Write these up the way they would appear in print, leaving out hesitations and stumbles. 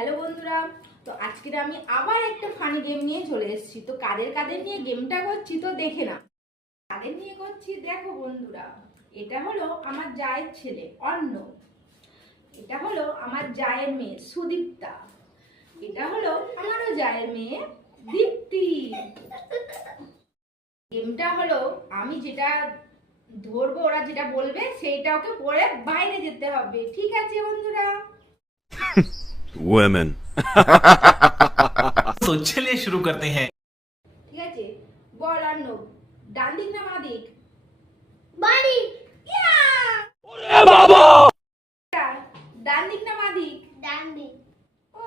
Hello বন্ধুরা, তো আজকে আমি আবার একটা ফানি গেম নিয়ে চলে এসেছি। তো কাদের কাদের নিয়ে গেমটা করছি তো দেখে না। কাদের নিয়ে করছি দেখো বন্ধুরা। এটা হলো আমার জায়ের ছেলে অর্ণব, এটা হলো আমার জায়ের মেয়ে সুদীপ্তা, এটা হলো আমারও জায়ের মেয়ে দীপ্তি। গেমটা হলো আমি যেটা ধরবো, ওরা যেটা বলবে সেইটা ওকে পরে বাইরে যেতে হবে, ঠিক আছে বন্ধুরা? Women. तो चलिए शुरू करते हैं। ঠিক আছে, বল অর্ণব, ডান দিক না বাঁ দিক? বাড়ি বাবা! ডান দিক না বাঁ দিক? ডান দিক ও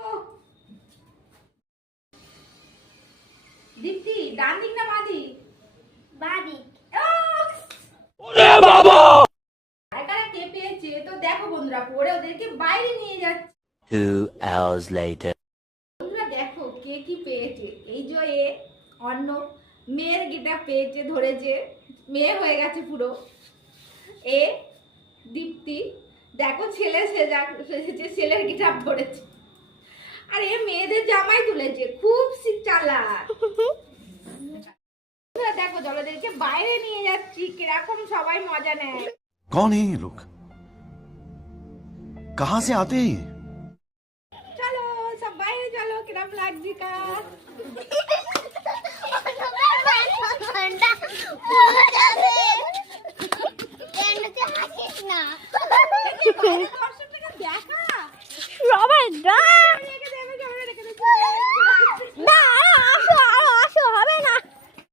দীপ্তি, ডান দিক না বাঁ দিক? বাড়ি বাবা! কারা কে পেয়েছে তো দেখো বন্ধুরা, পরে ওদেরকে বাইরে নিয়ে যাচ্ছে। 2 hours later. বন্ধুরা দেখো কে কি পেয়েছে। এই যে এ অর্ণব মেয়ের গিটা পেয়েছে, ধরেছে, মেয়ে হয়ে গেছে পুরো। এ দীপ্তি দেখো ছেলে সেজেছে, ছেলের গিটা ধরেছে। আর এ মেয়েদের জামাই তুলেছে, খুব চালাক। দেখো জলদেরকে বাইরে নিয়ে যাচ্ছি, কিরকম সবাই মজা নেয়। कौन है ये लोग? कहां से आते हैं ये? চলো সব বাইরে চলো, কিরকম লাগছে কাজ?